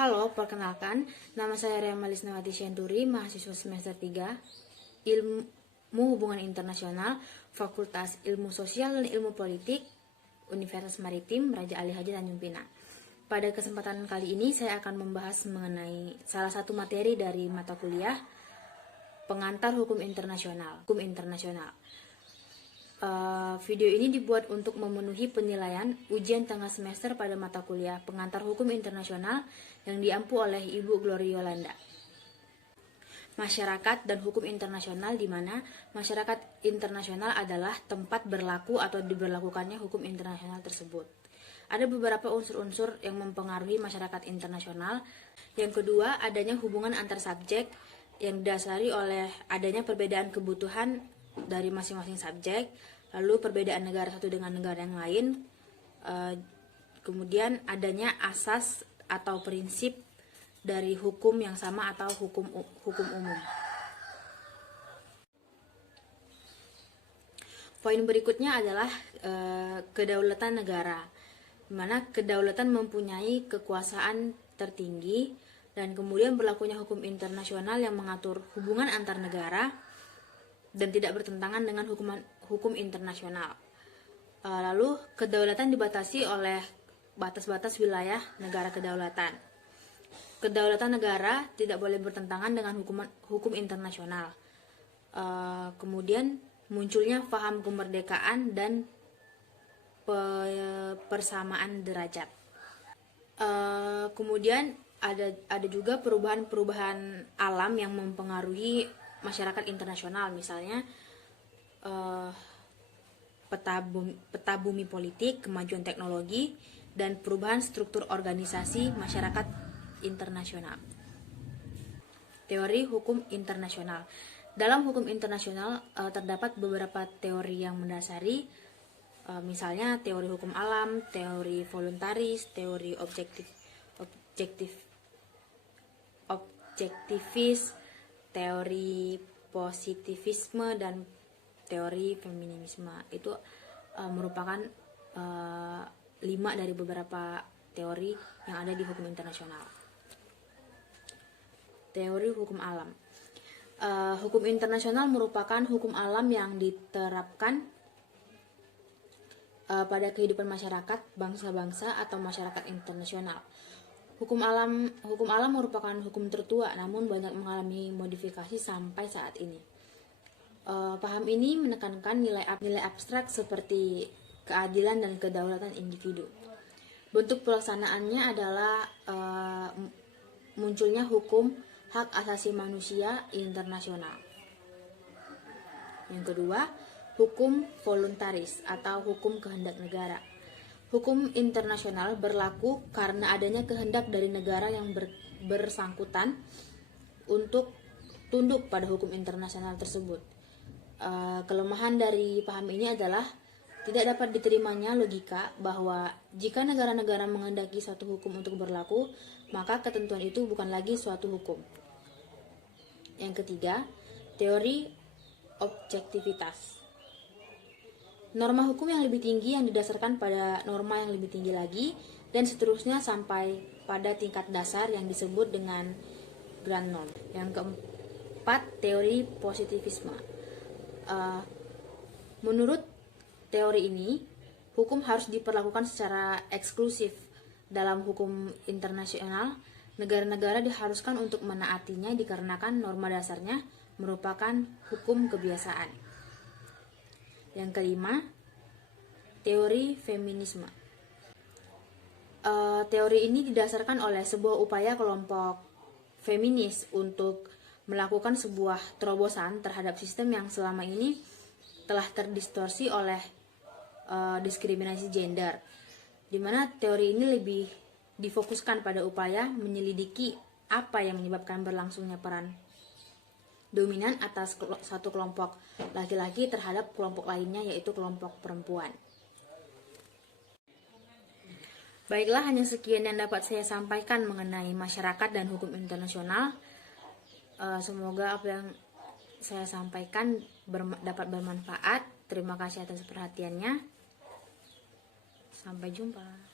Halo, perkenalkan, nama saya Ria Malisnawati Syenturi, mahasiswa semester 3, Ilmu Hubungan Internasional, Fakultas Ilmu Sosial dan Ilmu Politik, Universitas Maritim, Raja Ali Haji Tanjung Pinang. Pada kesempatan kali ini, saya akan membahas mengenai salah satu materi dari mata kuliah, Pengantar Hukum Internasional. Video ini dibuat untuk memenuhi penilaian ujian tengah semester pada mata kuliah Pengantar Hukum Internasional yang diampu oleh Ibu Gloria Yolanda. Masyarakat dan hukum internasional, di mana masyarakat internasional adalah tempat berlaku atau diberlakukannya hukum internasional tersebut. Ada beberapa unsur-unsur yang mempengaruhi masyarakat internasional. Yang kedua, adanya hubungan antar subjek yang didasari oleh adanya perbedaan kebutuhan dari masing-masing subjek, lalu perbedaan negara satu dengan negara yang lain, kemudian adanya asas atau prinsip dari hukum yang sama atau hukum umum. Poin berikutnya adalah kedaulatan negara, di mana kedaulatan mempunyai kekuasaan tertinggi dan kemudian berlakunya hukum internasional yang mengatur hubungan antar negara dan tidak bertentangan dengan hukum internasional. Lalu kedaulatan dibatasi oleh batas-batas wilayah negara kedaulatan. Kedaulatan negara tidak boleh bertentangan dengan hukum internasional. Kemudian munculnya paham kemerdekaan dan persamaan derajat. Kemudian ada juga perubahan-perubahan alam yang mempengaruhi masyarakat internasional, misalnya peta bumi politik, kemajuan teknologi, dan perubahan struktur organisasi masyarakat internasional. Teori hukum internasional. Dalam hukum internasional terdapat beberapa teori yang mendasari, misalnya teori hukum alam, teori voluntaris, teori objektivis, teori positivisme, dan teori feminisme. Itu merupakan 5 dari beberapa teori yang ada di hukum internasional. Teori hukum alam. Hukum internasional merupakan hukum alam yang diterapkan pada kehidupan masyarakat, bangsa-bangsa, atau masyarakat internasional. Hukum alam merupakan hukum tertua, namun banyak mengalami modifikasi sampai saat ini. Paham ini menekankan nilai abstrak seperti keadilan dan kedaulatan individu. Bentuk pelaksanaannya adalah munculnya hukum hak asasi manusia internasional. Yang kedua, hukum voluntaris atau hukum kehendak negara. Hukum internasional berlaku karena adanya kehendak dari negara yang bersangkutan untuk tunduk pada hukum internasional tersebut. Kelemahan dari paham ini adalah tidak dapat diterimanya logika bahwa jika negara-negara menghendaki suatu hukum untuk berlaku, maka ketentuan itu bukan lagi suatu hukum. Yang ketiga, teori objektivitas. Norma hukum yang lebih tinggi yang didasarkan pada norma yang lebih tinggi lagi, dan seterusnya sampai pada tingkat dasar yang disebut dengan grand norm. Yang keempat, teori positivisme. Menurut teori ini, hukum harus diperlakukan secara eksklusif. Dalam hukum internasional, negara-negara diharuskan untuk menaatinya dikarenakan norma dasarnya merupakan hukum kebiasaan. Yang kelima, teori feminisme. Teori ini didasarkan oleh sebuah upaya kelompok feminis untuk melakukan sebuah terobosan terhadap sistem yang selama ini telah terdistorsi oleh diskriminasi gender, di mana teori ini lebih difokuskan pada upaya menyelidiki apa yang menyebabkan berlangsungnya peran dominan atas satu kelompok laki-laki terhadap kelompok lainnya, yaitu kelompok perempuan. Baiklah, hanya sekian yang dapat saya sampaikan mengenai masyarakat dan hukum internasional. Semoga apa yang saya sampaikan dapat bermanfaat. Terima kasih atas perhatiannya. Sampai jumpa.